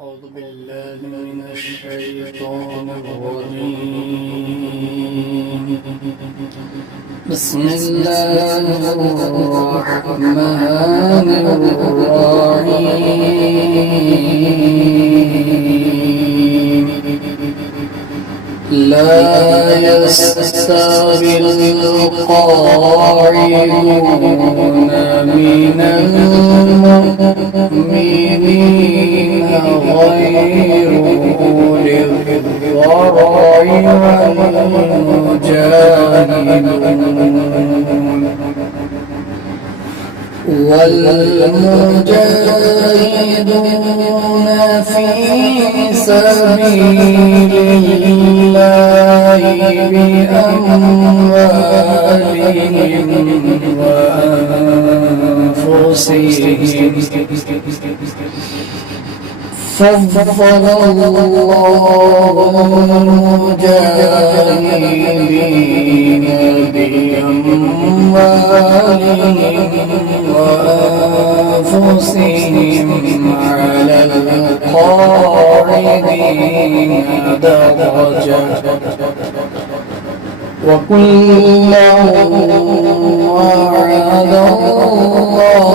أعوذ بالله من الشيطان الرجيم. بسم الله الرحمن الرحيم. لا يستوي القاعدون من المؤمنين غير أولي الضرر والمجاهدون في سبيل الله بأموالهم وأنفسهم فضل الله المجاهدين بأموالهم وأنفسهم على القاعدين درجة وكلا وعد الله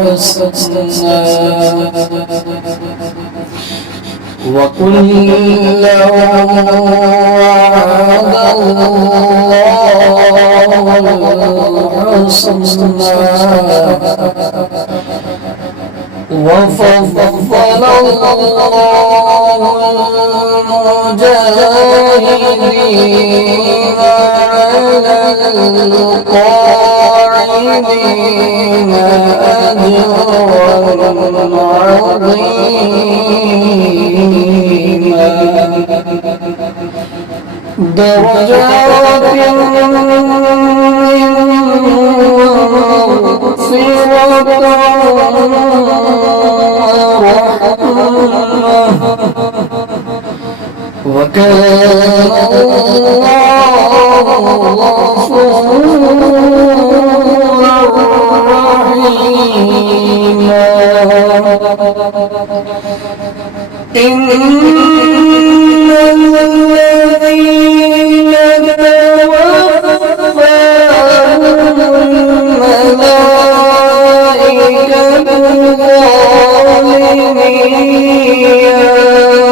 الحسنى وكلا وعد الله الحسنى وفضل الله المجاهدين على القاعدين أجرا عظيما درجات وكان الله غفورا رحيما إن الذين توفاهم الملائكة ظالمي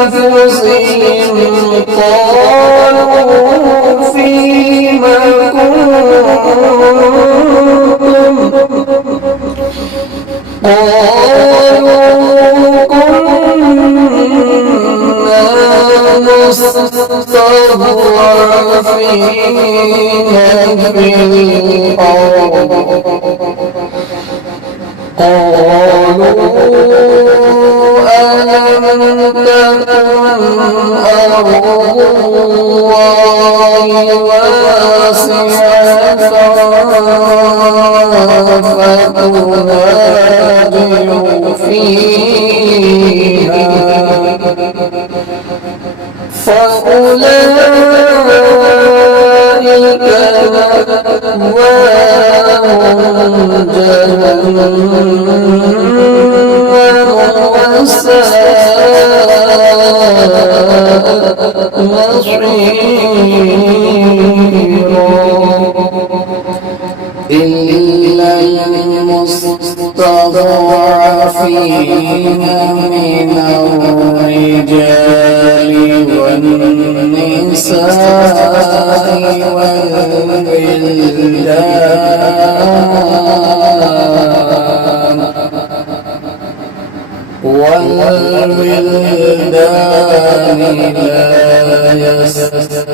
أنفسهم قالوا فيم كنتم قالوا كنا مستضعفين في الأرض قالوا ألم تكن أرض الله واسعة فتهاجروا فيها فأولئك مأواهم جهنم وساءت مصيرا إلا المستضعفين من الرجال والنساء والولدان لا يستطيعون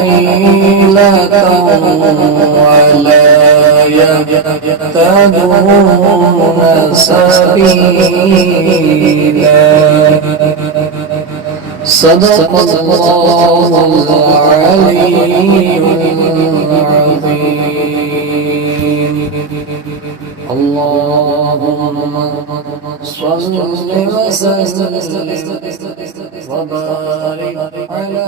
حيلة ولا يهتدون سبيلا صدق الله العلي العظيم. اللهم صل وسلم وبارك على